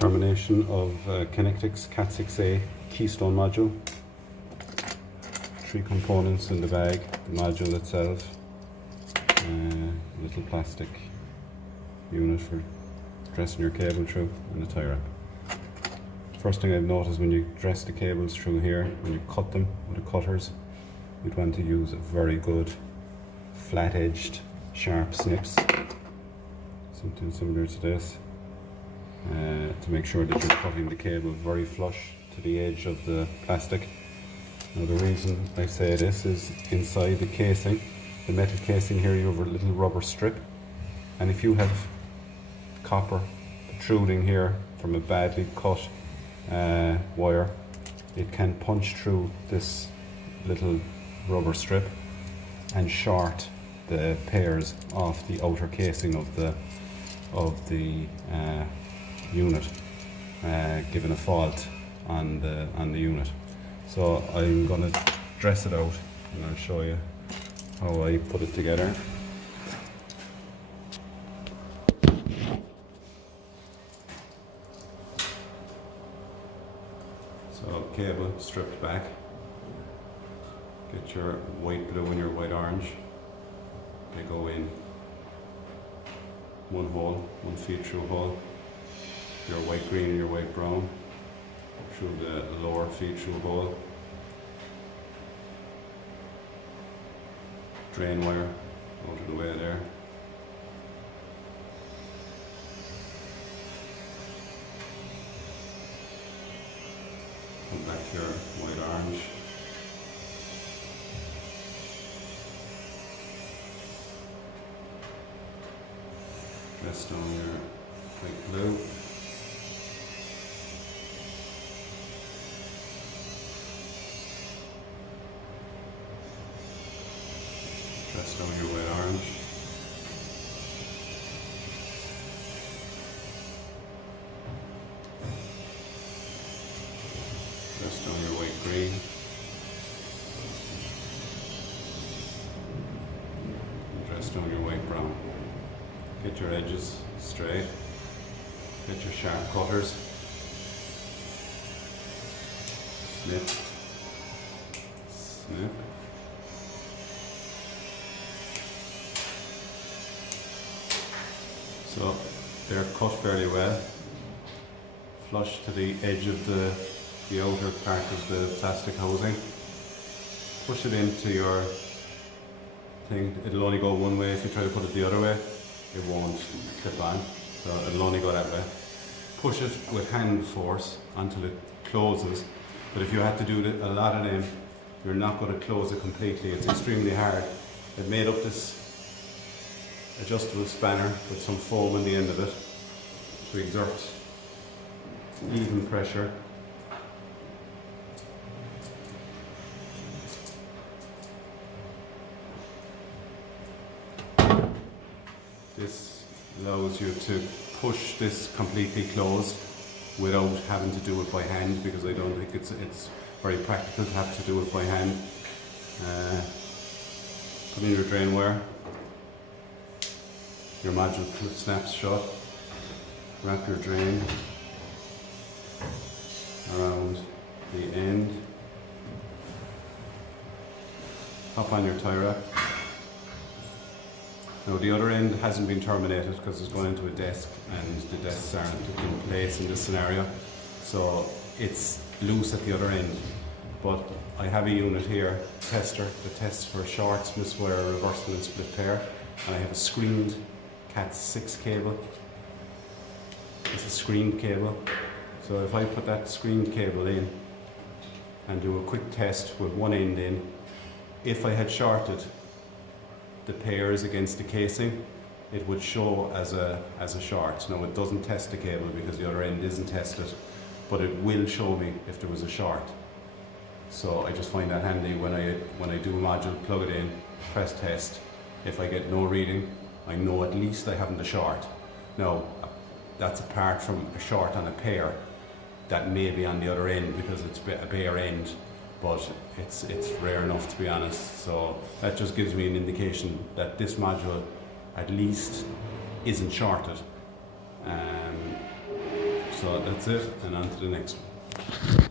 termination of Connectix cat6a keystone module. 3 components in the bag: the module itself, a little plastic unit for dressing your cable through, and a tie wrap. First thing I've noticed when you dress the cables through here, when you cut them with the cutters, you'd want to use a very good flat-edged sharp snips, something similar to this, to make sure that you're cutting the cable very flush to the edge of the plastic. Now the reason I say this is inside the casing, the metal casing here, you have a little rubber strip, and if you have copper protruding here from a badly cut wire, it can punch through this little rubber strip and short the pairs off the outer casing of the unit, giving a fault on the unit. So I'm going to dress it out and I'll show you how I put it together. So cable stripped back. Get your white blue and your white orange. They go in one hole, one feed through hole. Your white green and your white brown through the lower feed through hole. Drain wire out of the way there. Come back to your white orange. Press down your white blue. Press down your white orange. Press down your white green. And press down your white brown. Get your edges straight. Get your sharp cutters. Snip. Snip. So they're cut fairly well, flush to the edge of the outer part of the plastic housing. Push it into your thing. It'll only go one way. If you try to put it the other way, it won't clip on, so it'll only go that way. Push it with hand force until it closes, but if you had to do a lot of them, you're not going to close it completely. It's extremely hard. They've made up this adjustable spanner with some foam on the end of it to exert even pressure. This allows you to push this completely closed without having to do it by hand, because I don't think it's very practical to have to do it by hand. Put in your drain wire. Your module snaps shut. Wrap your drain around the end. Hop on your tie wrap. Now the other end hasn't been terminated because it's going into a desk, and the desks aren't in place in this scenario, so it's loose at the other end. But I have a unit here, tester, that tests for shorts, miswire, reversal and split pair, and I have a screened cat6 cable. It's a screened cable, so if I put that screened cable in and do a quick test with one end in, if I had shorted the pairs against the casing, it would show as a short. Now it doesn't test the cable because the other end isn't tested, but it will show me if there was a short. So I just find that handy when I do a module, plug it in, press test. If I get no reading, I know at least I haven't a short. Now that's apart from a short on a pair that may be on the other end because it's a bare end, but it's rare enough, to be honest. So that just gives me an indication that this module at least isn't shorted. So that's it, and on to the next one.